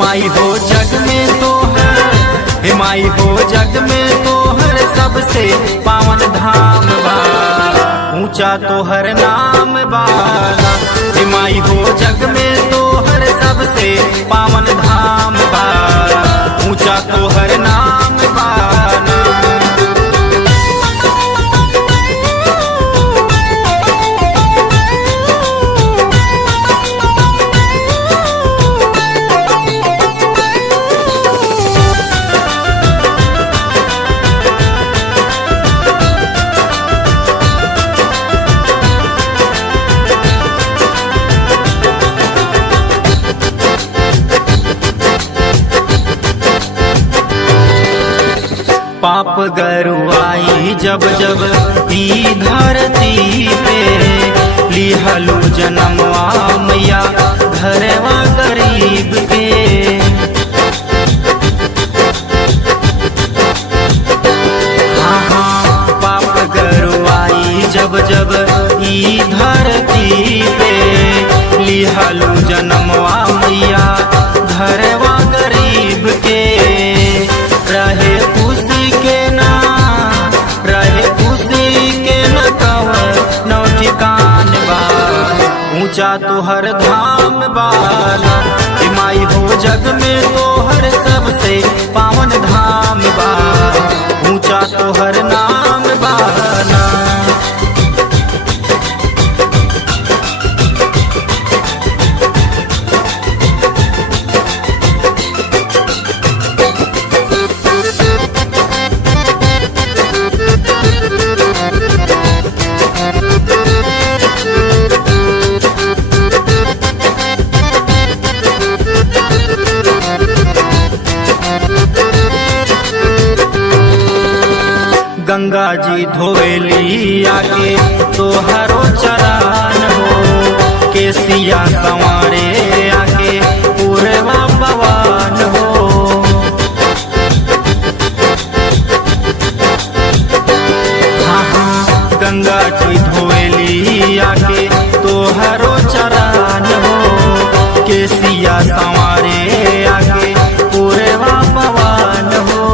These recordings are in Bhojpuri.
माई हो जग में तो है, माई हो जग में तो हर सबसे पावन धाम बा, ऊंचा तो हर नाम बाला। माई हो जग में तो हर सबसे पावन धाम बा, ऊंचा तो हर नाम बाला। पाप गरुआई जब जब ई धरती पे, लिहलू जनमवा मैया घरवा गरीब के। हाँ हाँ पाप गरुआई जब जब ई धरती पे, लिहलू जनमवा मैया घरवा गरीब के। रहे खुशी के ना, रहे खुशी के न कवर नौ ठिकान बा, ऊंचा तो हर धाम बाला। माई हो जग में तो हर सबसे पावन धाम बा, ऊंचा तो हर नाम बाला। गंगा जी धोवेली आके तोहरो चरण हो, केसिया संवारे आके पूर्वा पवन हो। हाँ हाँ गंगा जी धोवेली आके तोहरो चरण हो, केसिया संवारे आके पूर्वा पवन हो।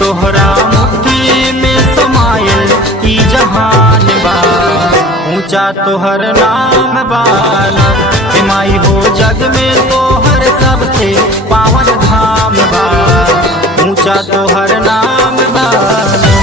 तोहरा मुट्ठी में समायल ई जहान बा, ऊंचा तोहर नाम बाला। माई हो जग में तो हर सबसे पावन धाम बा, ऊंचा तोहर नाम बाला।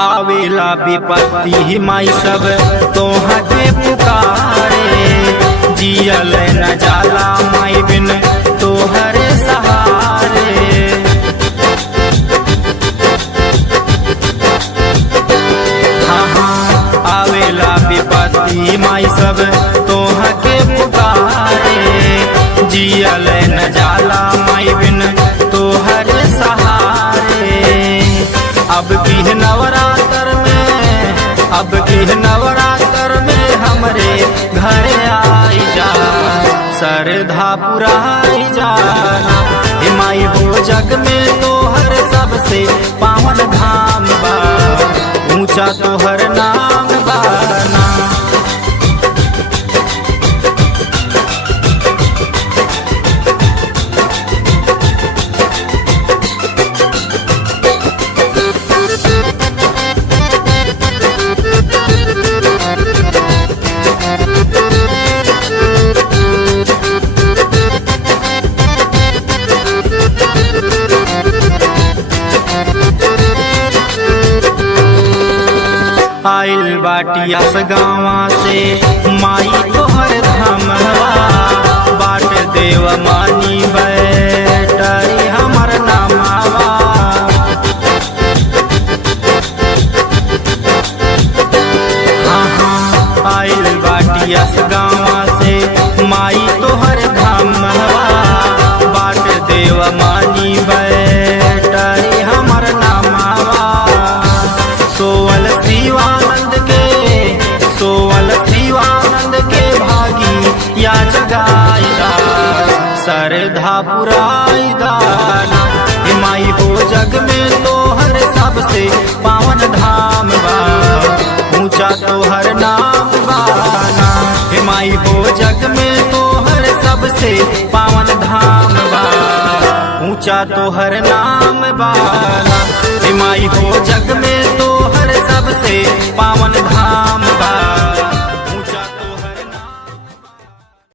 आवेला विपत्ति माई सब तोहा के पुकारे, जियल न जाला माई बिन तोहरे सहारे। हाँ हाँ आवेला विपत्ति माई सब तोहा के पुकारे, जियल न जाला माई बिन तोहरे सहारे। अब की नवरात्र में, अब की नवरात्र में हमरे घर आई जा, श्रद्धा पुराई जाना। माई हो जग में तो हर सबसे पावन धाम बा, ऊंचा तो हर नाम बाना। आइल बाटिया गाँवा से माई तोहर धामवा, बाट देव मानी बैठई हमर नामावा। हाँ हाँ आइल बाटिया गाँवा से माई तोहर धामवा, तोहर नाम बाना। हे माई हो जग में तोहर सबसे पावन धाम बा, ऊंचा तोहर नाम बाना। हे माई हो जग में तोहर सबसे